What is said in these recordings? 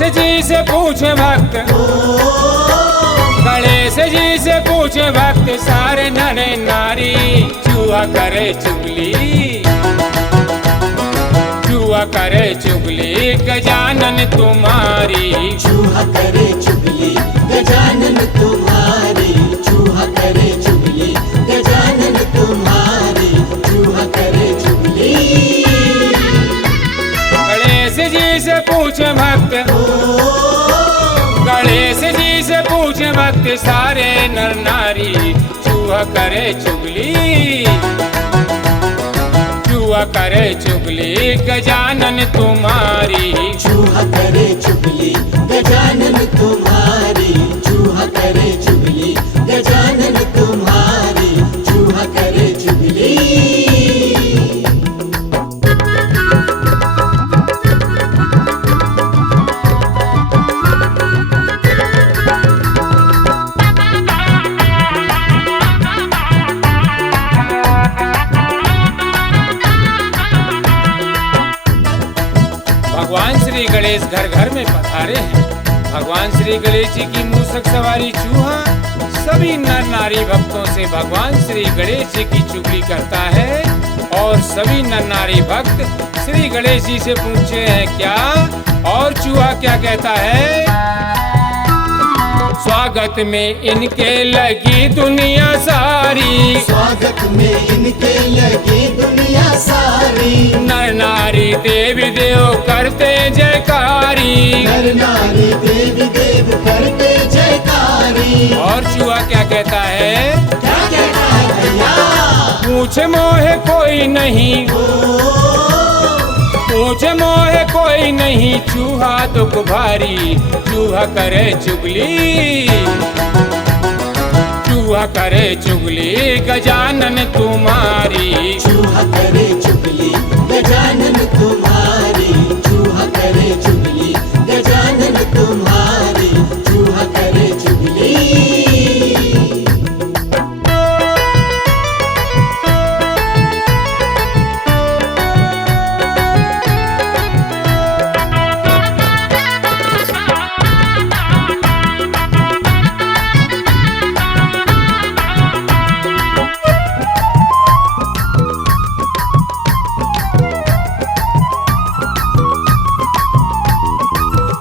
जी से पूछे भक्त, गणेश जी से पूछे भक्त, सारे नर नारी चूहा करे चुगली, चूहा करे चुगली गजानन तुम्हारी, चूहा करे चुगली गजानन तुम्हारी, चूहा करे चुगली गजानन तुम्हारी, चूहा करे चुगली। गणेश जी से पूछे भक्त, गणेश जी से पूछे भक्त, सारे नर नारी चूहा करे चुगली, चूहा करे चुगली गजानन तुम्हारी, चूहा करे चुगली गजानन तुम्हारी, चूहा करे चुगली गजानन तुम्हारी, चूहा करे चुगली। भगवान श्री गणेश घर घर में पधारे हैं। भगवान श्री गणेश जी की मूषक सवारी चूहा सभी नर नारी भक्तों से भगवान श्री गणेश जी की चुगली करता है, और सभी नर नारी भक्त श्री गणेश जी से पूछे हैं क्या, और चूहा क्या कहता है। स्वागत में इनके लगी दुनिया सारी, स्वागत में इनके लगी दुनिया सारी, नर नारी देवी देव करते जयकारी, नर नारी देवी देव करते जयकारी। और चूहा क्या कहता है, क्या कहता है भैया, पूछे मोहे कोई नहीं, पूछे मोहे कोई नहीं, चूहा दुख भारी, चूहा करे चुगली, चूहा करे चुगली गजानन तुम्हारी, चूहा करे चुगली गजानन तुम्हारी, चूहा करे चुगली गजानन तुम्हारी, चूहा करे चुगली।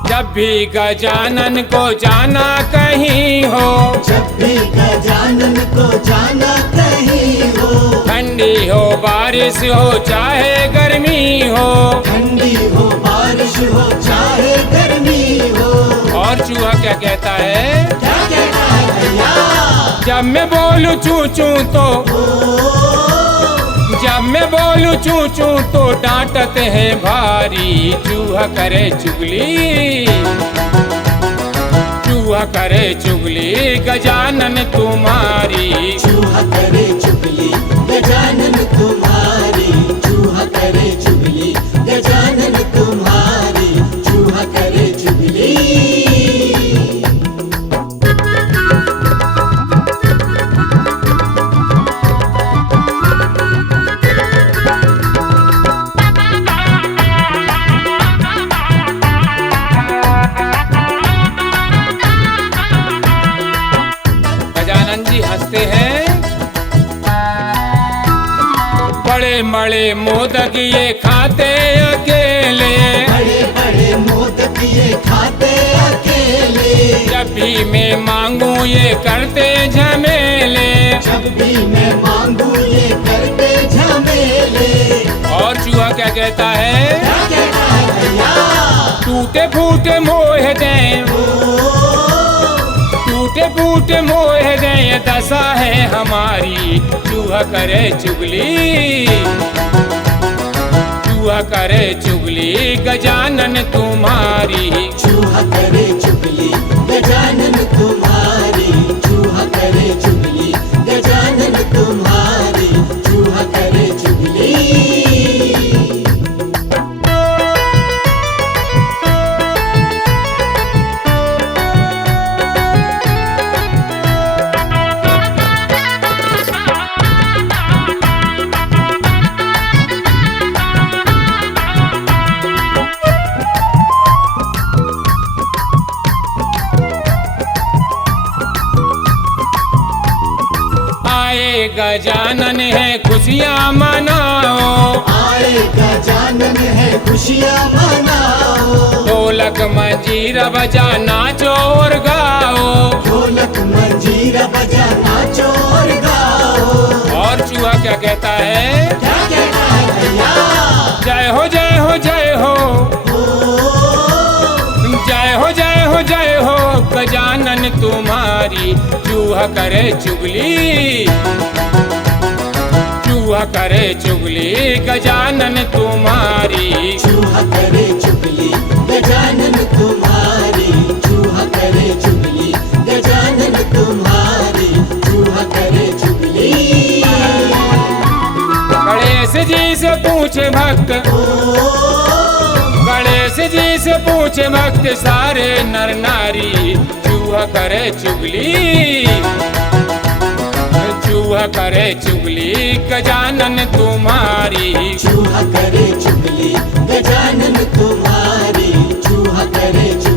जब भी गजानन को जाना कहीं हो, जब भी गजानन को जाना कहीं हो, ठंडी हो बारिश हो चाहे गर्मी हो, ठंडी हो बारिश हो चाहे गर्मी हो, और चूहा क्या कहता है, क्या कहता है भैया, जब मैं बोलूं चू चू तो, जब मैं बोलूं चू चू तो डांटते हैं भारी, चूहा करे चुगली, चूहा करे चुगली गजानन तुम्हारी, चूहा करे चुगली गजानन तुम्हारी, चूहा करे चुगली गजानन तुम्हारी, चूहा करे चुगली। हंसते हैं, बड़े बड़े मोदक ये खाते अकेले, बड़े बड़े मोदक ये खाते अकेले, जब भी मैं मांगू ये करते झमेले, जब भी मैं मांगू ये करते झमेले, और चूहा क्या कहता है, क्या कहता है भैया, टूटे फूटे मोह दें, टूटे फूटे मोह दें दशा है हमारी, चूहा करे चुगली, चूहा करे चुगली गजानन तुम्हारी, चूहा करे चुगली गजानन तुम्हारी, चूहा करे चुगली गजानन तुम्हारी, चूहा करे चुगली। गजानन है खुशियाँ मनाओ, आए गजानन है खुशियाँ मनाओ। ढोलक मंजीरा बजा नाचो और गाओ, ढोलक मंजीरा बजा नाचो और गाओ। और चूहा क्या कहता है? क्या कहता है भैया? जय हो जय हो जय हो, जय हो जय हो जय हो गजानन तुम्हारी। चूहा करे चुगली, चूहा करे चुगली गजानन तुम्हारी। चूहा करे चुगली गजानन तुम्हारी। चूहा करे चुगली गजानन तुम्हारी। चूहा करे चुगली। गणेश जी से पूछे भक्त, गणेश जी से पूछे भक्त सारे नर नारी। चूहा करे चुगली, चूहा करे चुगली गजानन तुम्हारी। चूहा करे चुगली गजानन तुम्हारी। चूहा करे चुगली